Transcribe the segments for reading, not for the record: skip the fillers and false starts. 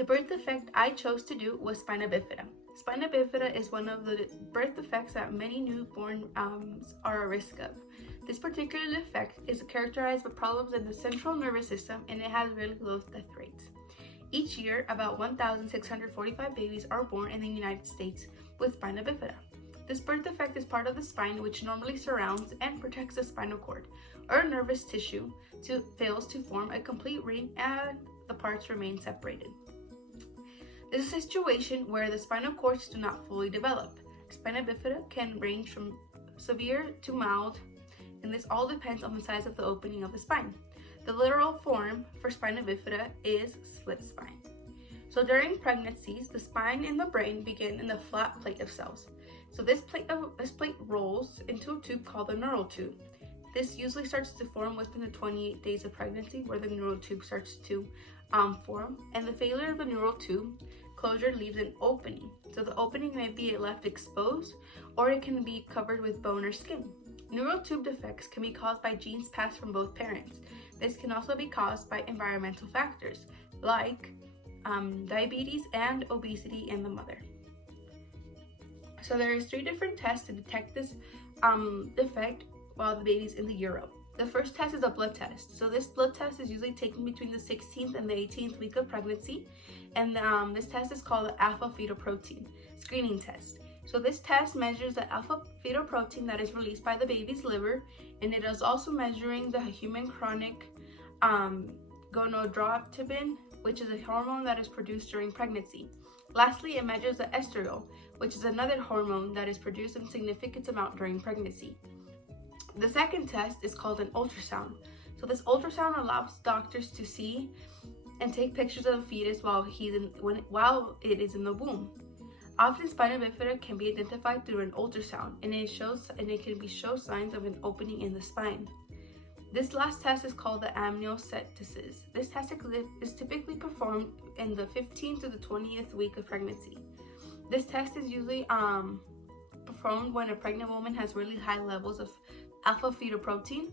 The birth defect I chose to do was spina bifida. Spina bifida is one of the birth defects that many newborn are at risk of. This particular defect is characterized by problems in the central nervous system, and it has really low death rates. Each year, about 1,645 babies are born in the United States with spina bifida. This birth defect is part of the spine, which normally surrounds and protects the spinal cord or nervous tissue fails to form a complete ring, and the parts remain separated. This is a situation where the spinal cords do not fully develop. Spina bifida can range from severe to mild, and this all depends on the size of the opening of the spine. The literal form for spina bifida is split spine. So during pregnancies, the spine and the brain begin in the flat plate of cells. So this plate rolls into a tube called the neural tube. This usually starts to form within the 28 days of pregnancy, where the neural tube starts to form, and the failure of the neural tube closure leaves an opening. So the opening may be left exposed, or it can be covered with bone or skin. Neural tube defects can be caused by genes passed from both parents. This can also be caused by environmental factors like diabetes and obesity in the mother. So there is 3 different tests to detect this defect while the baby's in the utero. The first test is a blood test. So this blood test is usually taken between the 16th and the 18th week of pregnancy, and this test is called the alpha-fetoprotein screening test. So this test measures the alpha-fetoprotein that is released by the baby's liver, and it is also measuring the human chronic gonadotropin, which is a hormone that is produced during pregnancy. Lastly, it measures the estriol, which is another hormone that is produced in significant amount during pregnancy. The second test is called an ultrasound. So this ultrasound allows doctors to see and take pictures of the fetus while it is in the womb. Often spina bifida can be identified through an ultrasound, and it can show signs of an opening in the spine. This last test is called the amniocentesis. This test is typically performed in the 15th to the 20th week of pregnancy. This test is usually performed when a pregnant woman has really high levels of alpha-fetoprotein,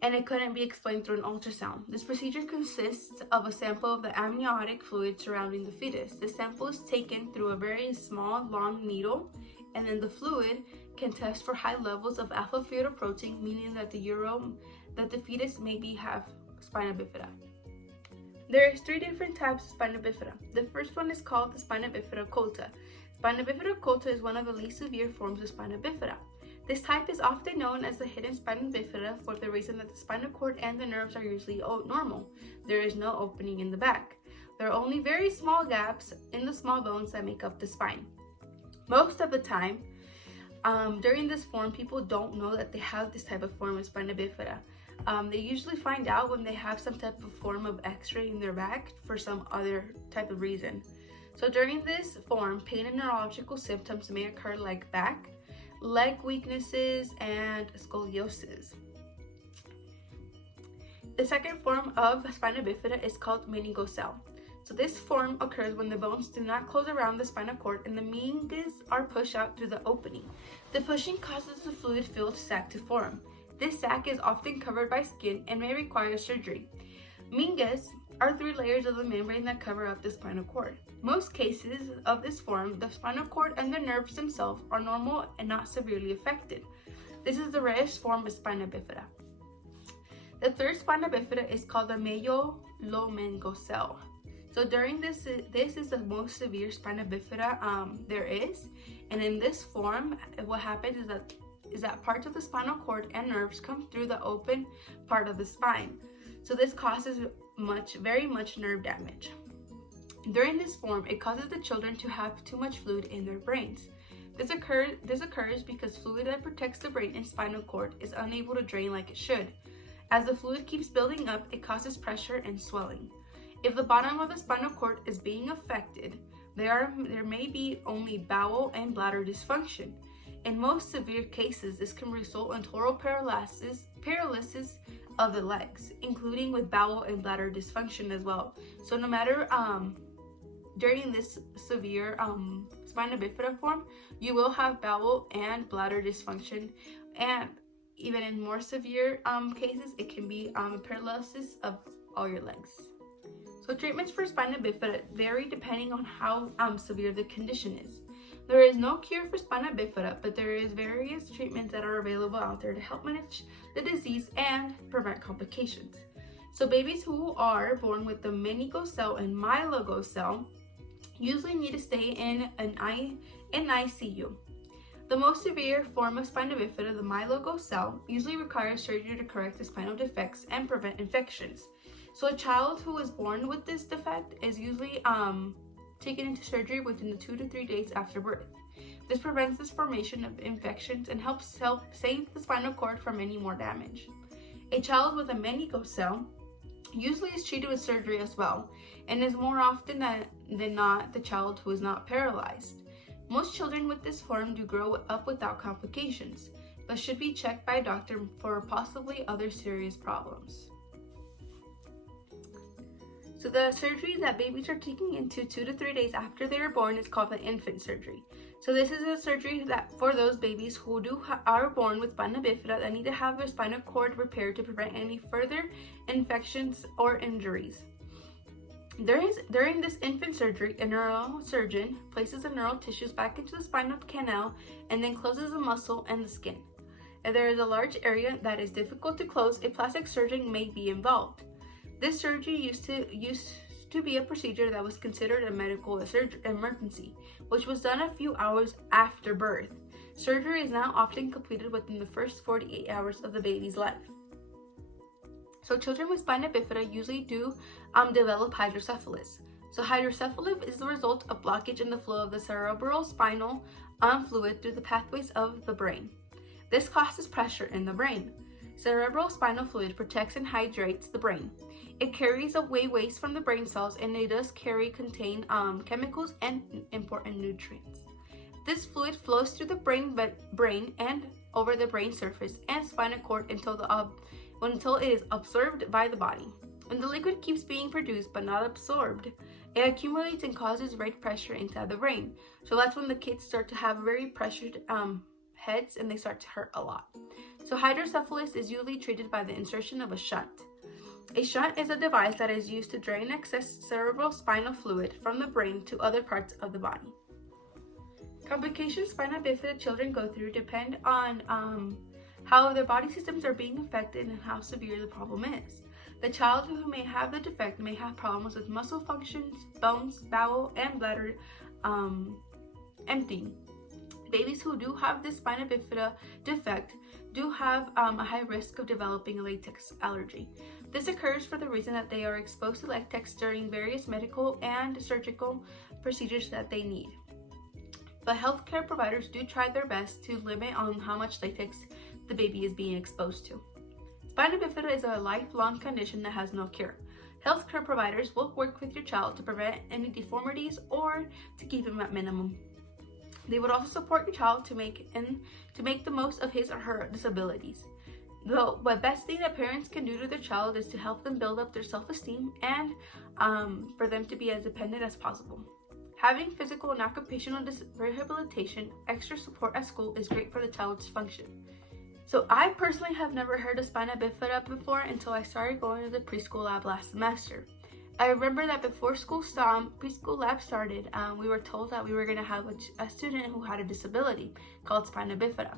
and it couldn't be explained through an ultrasound. This procedure consists of a sample of the amniotic fluid surrounding the fetus. The sample is taken through a very small, long needle, and then the fluid can test for high levels of alpha-fetoprotein, meaning that the fetus maybe have spina bifida. There is 3 different types of spina bifida. The first one is called the spina bifida occulta. Spina bifida occulta is one of the least severe forms of spina bifida. This type is often known as the hidden spina bifida for the reason that the spinal cord and the nerves are usually normal. There is no opening in the back. There are only very small gaps in the small bones that make up the spine. Most of the time, during this form, people don't know that they have this type of form of spina bifida. They usually find out when they have some type of form of x-ray in their back for some other type of reason. So during this form, pain and neurological symptoms may occur like back, leg weaknesses, and scoliosis. The second form of spina bifida is called meningocele. So this form occurs when the bones do not close around the spinal cord and the meninges are pushed out through the opening. The pushing causes the fluid-filled sac to form. This sac is often covered by skin and may require surgery. Meninges are 3 layers of the membrane that cover up the spinal cord. Most cases of this form, the spinal cord and the nerves themselves are normal and not severely affected. This is the rarest form of spina bifida. The third spina bifida is called the myelomengocele. So during this is the most severe spina bifida there is, and in this form, what happens is that parts of the spinal cord and nerves come through the open part of the spine. So this causes very much nerve damage. During this form, it causes the children to have too much fluid in their brains. This occurs because fluid that protects the brain and spinal cord is unable to drain like it should. As the fluid keeps building up, it causes pressure and swelling. If the bottom of the spinal cord is being affected, there may be only bowel and bladder dysfunction. In most severe cases, this can result in total paralysis of the legs, including with bowel and bladder dysfunction as well. So no matter during this severe spina bifida form, you will have bowel and bladder dysfunction, and even in more severe cases, it can be paralysis of all your legs. So treatments for spina bifida vary depending on how severe the condition is. There is no cure for spina bifida, but there is various treatments that are available out there to help manage the disease and prevent complications. So babies who are born with the meningocele and myelogocele usually need to stay in an ICU. The most severe form of spina bifida, the myelogocele, usually requires surgery to correct the spinal defects and prevent infections. So a child who is born with this defect is usually taken into surgery within the 2 to 3 days after birth. This prevents this formation of infections and helps save the spinal cord from any more damage. A child with a meningocele usually is treated with surgery as well, and is more often than not the child who is not paralyzed. Most children with this form do grow up without complications, but should be checked by a doctor for possibly other serious problems. So the surgery that babies are taking into 2 to 3 days after they are born is called the infant surgery. So this is a surgery that for those babies who are born with spina bifida that need to have their spinal cord repaired to prevent any further infections or injuries. During this infant surgery, a neurosurgeon places the neural tissues back into the spinal canal and then closes the muscle and the skin. If there is a large area that is difficult to close, a plastic surgeon may be involved. This surgery used to be a procedure that was considered a medical emergency, which was done a few hours after birth. Surgery is now often completed within the first 48 hours of the baby's life. So children with spina bifida usually do develop hydrocephalus. So hydrocephalus is the result of blockage in the flow of the cerebral spinal fluid through the pathways of the brain. This causes pressure in the brain. Cerebral spinal fluid protects and hydrates the brain. It carries away waste from the brain cells, and it does contain chemicals and important nutrients. This fluid flows through the brain and over the brain surface and spinal cord until it is absorbed by the body. When the liquid keeps being produced but not absorbed, it accumulates and causes red pressure inside the brain. So that's when the kids start to have very pressured heads, and they start to hurt a lot. So hydrocephalus is usually treated by the insertion of a shunt. A shunt is a device that is used to drain excess cerebral spinal fluid from the brain to other parts of the body. Complications spina bifida children go through depend on how their body systems are being affected and how severe the problem is. The child who may have the defect may have problems with muscle functions, bones, bowel, and bladder emptying. Babies who do have this spina bifida defect do have a high risk of developing a latex allergy. This occurs for the reason that they are exposed to latex during various medical and surgical procedures that they need. But healthcare providers do try their best to limit on how much latex the baby is being exposed to. Spina bifida is a lifelong condition that has no cure. Healthcare providers will work with your child to prevent any deformities or to keep them at minimum. They would also support your child to make the most of his or her disabilities. The best thing that parents can do to their child is to help them build up their self-esteem and for them to be as dependent as possible. Having physical and occupational rehabilitation, extra support at school is great for the child's function. So I personally have never heard of spina bifida before until I started going to the preschool lab last semester. I remember that before preschool lab started, we were told that we were going to have a student who had a disability called spina bifida.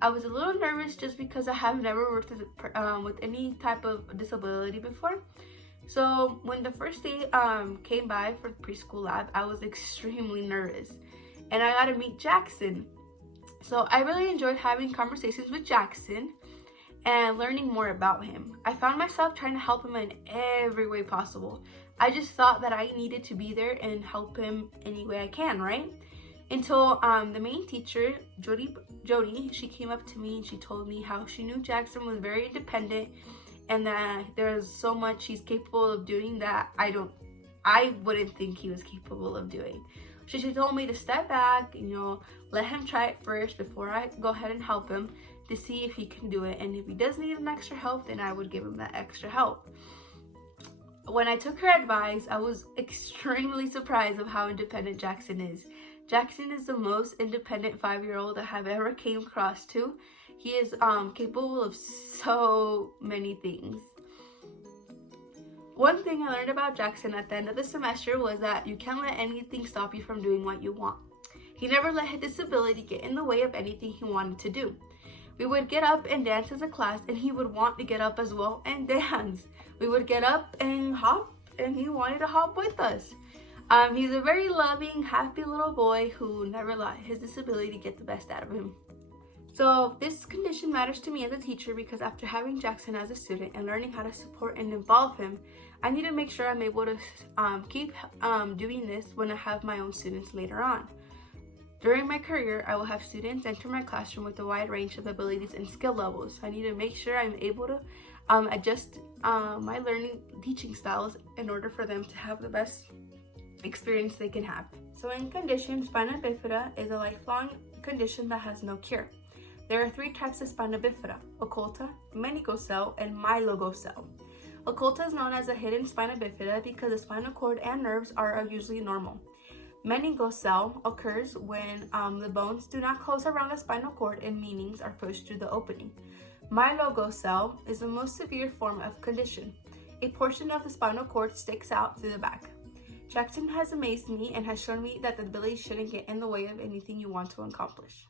I was a little nervous just because I have never worked with any type of disability before. So when the first day came by for the preschool lab, I was extremely nervous. And I got to meet Jackson. So I really enjoyed having conversations with Jackson and learning more about him. I found myself trying to help him in every way possible. I just thought that I needed to be there and help him any way I can, right? Until the main teacher, Jody, she came up to me and she told me how she knew Jackson was very independent and that there's so much he's capable of doing that I wouldn't think he was capable of doing. So she told me to step back and, let him try it first before I go ahead and help him to see if he can do it. And if he does need an extra help, then I would give him that extra help. When I took her advice, I was extremely surprised of how independent Jackson is. Jackson is the most independent 5-year-old I have ever came across to. He is capable of so many things. One thing I learned about Jackson at the end of the semester was that you can't let anything stop you from doing what you want. He never let his disability get in the way of anything he wanted to do. We would get up and dance as a class, and he would want to get up as well and dance. We would get up and hop, and he wanted to hop with us. He's a very loving, happy little boy who never let his disability get the best out of him. So this condition matters to me as a teacher because after having Jackson as a student and learning how to support and involve him, I need to make sure I'm able to keep doing this when I have my own students later on. During my career, I will have students enter my classroom with a wide range of abilities and skill levels. I need to make sure I'm able to adjust my learning teaching styles in order for them to have the best experience they can have. So in condition, spina bifida is a lifelong condition that has no cure. There are 3 types of spina bifida: occulta, meningocele, and myelogocele. Occulta is known as a hidden spina bifida because the spinal cord and nerves are usually normal. Meningocele occurs when the bones do not close around the spinal cord and meanings are pushed through the opening. Myelogocele is the most severe form of condition. A portion of the spinal cord sticks out through the back. Jackson has amazed me and has shown me that the ability shouldn't get in the way of anything you want to accomplish.